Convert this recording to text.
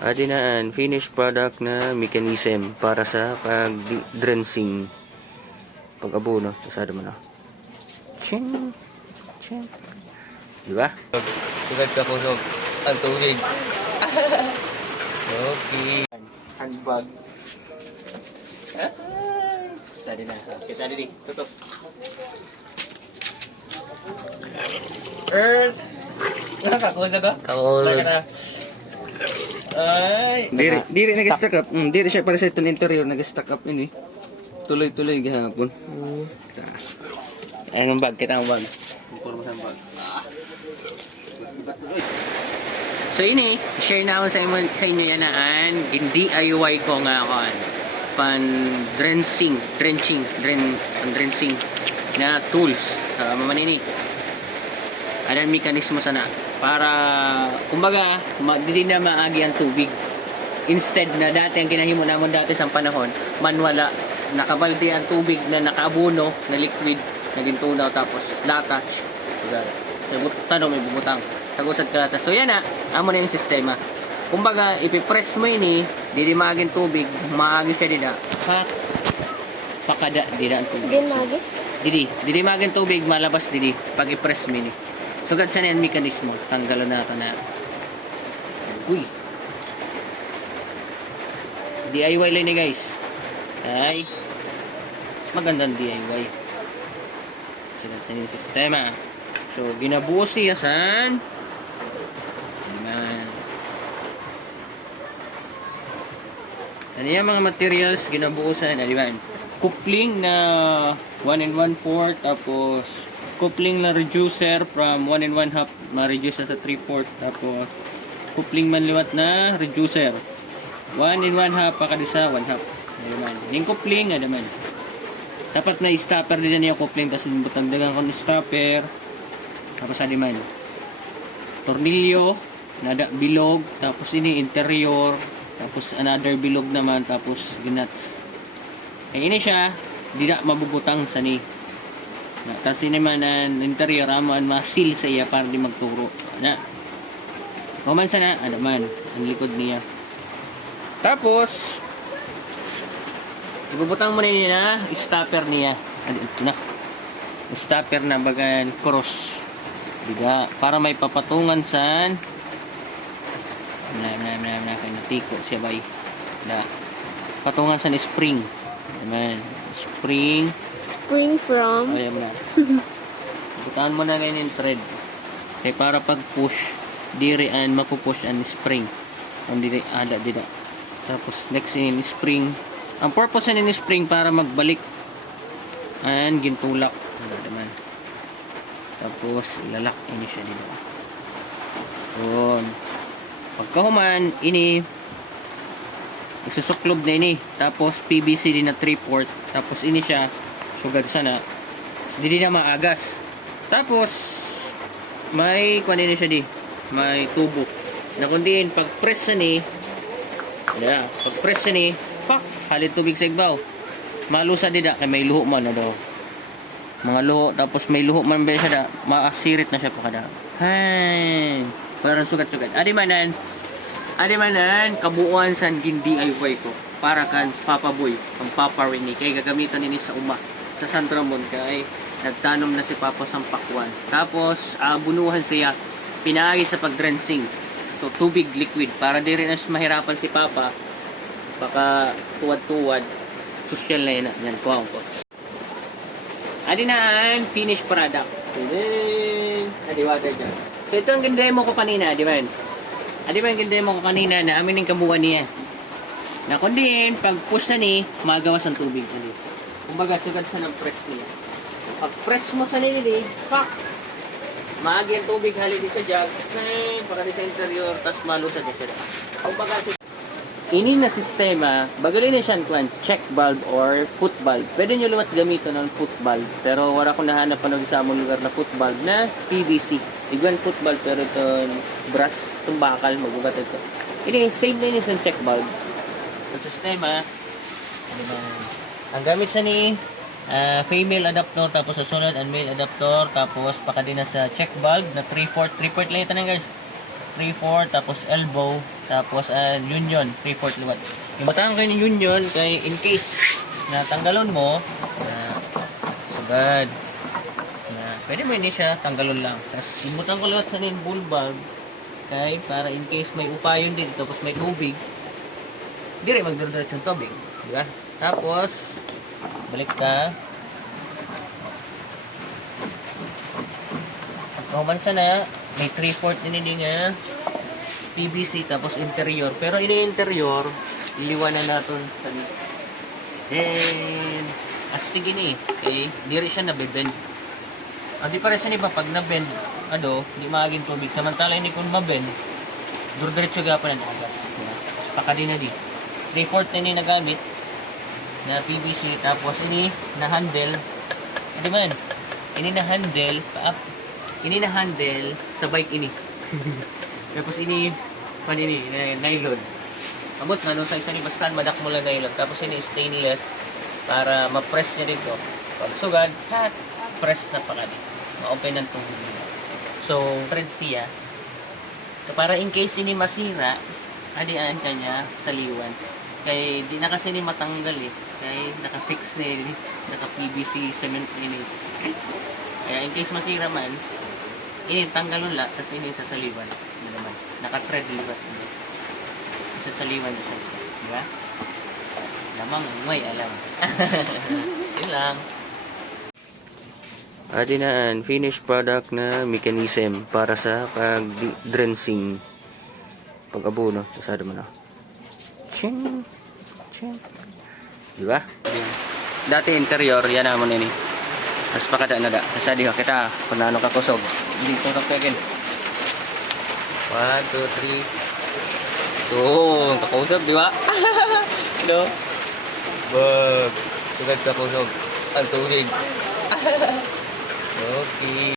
Adinaan, finished product na mechanism para sa pag-drenching. Pag-abono. Isado mo na. Ching! Ching! Diba? Sugad ka kusog ang tubig. Okay. Handbag. Sadi na. Kita din. Tutup. Earth. Nakakusog ka? Kaul. Ay. Diri nag-stack up. Diri siya para sa itong interior nag-stack up ini. Tuloy-tuloy gihapon. Anong bag? Kita ang bag. Puro sa bag. So ini, share na ako sa inyo yan naan. Hindi DIY ko nga ako. Drenching na tools. Mamanini. Adan mekanismo sana para kumbaga hindi na maagi ang tubig. Instead na dati ang kinahimo namon dati sa panahon, manwala nakabalde ang tubig na nakaabuno na liquid na gintunaw tapos lata. Tanong may bubutang. Tagusad ka. So yan na, amo na yung sistema. Kumbaga ipipress mo ini, dili maagin tubig, maagi siya dida. Ha? Pakada dida ang tubig. Din magi? Dili maagin tubig, malabas dili pag i-press mo ini. Sugad sa yan mekanismo, tanggalon na ito na. Uy. DIY lang ni guys. Ay. Magandang DIY. Sila sa yung sistema. So, ginabuo siya saan? Ayan. Ano yung mga materials ginabuo saan? Ayan. Coupling na 1 1/4 tapos coupling na reducer from 1 1/2 ma-reduce sa 3/4 tapos coupling manliwat na reducer 1 1/2 pakadisa 1/2 naman yung coupling naman dapat na stopper din niya coupling kasi butang dagang kon stopper tapos naman tornilyo nada bilog tapos ini interior tapos another bilog naman tapos ginuts ini siya di na mabubutang sa ni tapos naman ang interior aman ma-seal sa iya para di magturo na kumansa na naman ang likod niya tapos ibubutang mo na niya na stopper niya ito na stopper na bagan cross diga para may papatungan sa na kay natiko siya bay na patungan sa spring naman Spring from? ayan na butaan mo na ngayon yung thread kaya para pag push dirian mapupush ang spring ang diri ada dida tapos next in spring ang purpose in spring para magbalik and gintulak naman tapos ilalak ini siya dito yun pagkahuman ini isusuklob na ini tapos PVC din na 3/4 tapos ini siya sugad sana hindi na maagas tapos may kuan ini siya di may tubo na kundiin pag press ni pag press ni pak halit tubig sa igbaw malusa dida kay may luho man daw mga luho tapos may luho man ba siya da maasirit na siya pakada hay parang sugat-sugat adi manan kabuuan san DIY ko para kan papaboy ang paparini kay gagamitan nini sa uma sa San Ramon kay nagtanom na si Papa sa pakwan tapos bunuhan siya pinaagi sa pag-drenching so tubig liquid para di rin mahirapan si Papa baka tuwad-tuwad social na yan kuha ko adinaan finished product water dyan so ito ang ganda mo ko kanina di ba ang ganda mo ko kanina na amin yung kabuuan niya na kundi pag push na ni magawas ang tubig kumbaga sugad sa ng press niya pag press mo sa nili pak maagi ang tubig haligi sa jug para di sa interior tas malusad na siya kumbaga ini na sistema bagalin na siya kuan check valve or foot valve pwede nyo lumat gamiton ng foot valve pero wala ko nahanap pa sa among lugar na foot valve na PVC igwan foot valve pero ito brass itong bakal magugat ito ini same na ini sa check valve ang sistema ang gamit sa ni female adapter tapos sa sunod ang male adapter tapos pakadina sa check valve na 3/4 lang ito na guys 3/4, tapos elbow, tapos union, 3/4 liwat. Yung batahan kayo ng union, kay in case na tanggalon mo, sagad. Pwede mo hindi siya tanggalon lang. Tapos imutan ko liwat sa nin bull bulb, kay para in case may upayon din, tapos may tubig, di rin magdurdurat yung tubig. Diba? Tapos, balik ka. Pagkahumansa na, may 3/4 din nga PVC, tapos interior. Pero ini interior, iliwanan natin sa dito. Then, astig ini. Okay? Di rin siya nabibend. Di pa rin sa iba, pag nabend, di maaging tubig. Samantala ini kung mabend, durdiretso gapan ang agas. Diba? Tapos pakadi na di. 3/4 na ini nagamit na PVC, tapos ini na handle. Di man? Ini na handle, ini na handle sa bike ini. Tapos ini panini nylon. Amot na sa isa ni bastan madak mo lang nylon. Tapos ini stainless para ma-press niya dito. Pag sugad, press na pa kani. Ma-open ang tubig nila. So, thread siya. So, para in case ini masira, adian kanya sa liwan. Kaya di na kasi ni matanggal eh. Kaya naka-fix na yun. Naka-PVC cement ini. Kaya in case masira man, ini tanggalon la, tapos ini sasaliwan. Ano naman? Naka-thread liwat. Sasaliwan siya. Diba? Lamang may alam. Yun lang. Adinaan, finished product na mechanism para sa pag-drenching. Pag-abono. Kasado mo na. Ching! Ching! Diba? Dati interior, yan naman ini. Tapos pakada na da. Kasadi ka kita. Kung naano ka kusog. Hindi ko na pegin. 1, 2, 3. Ito. Kakusog, diba? No? Bag. Tugad kakusog. Ang tubig. Okay.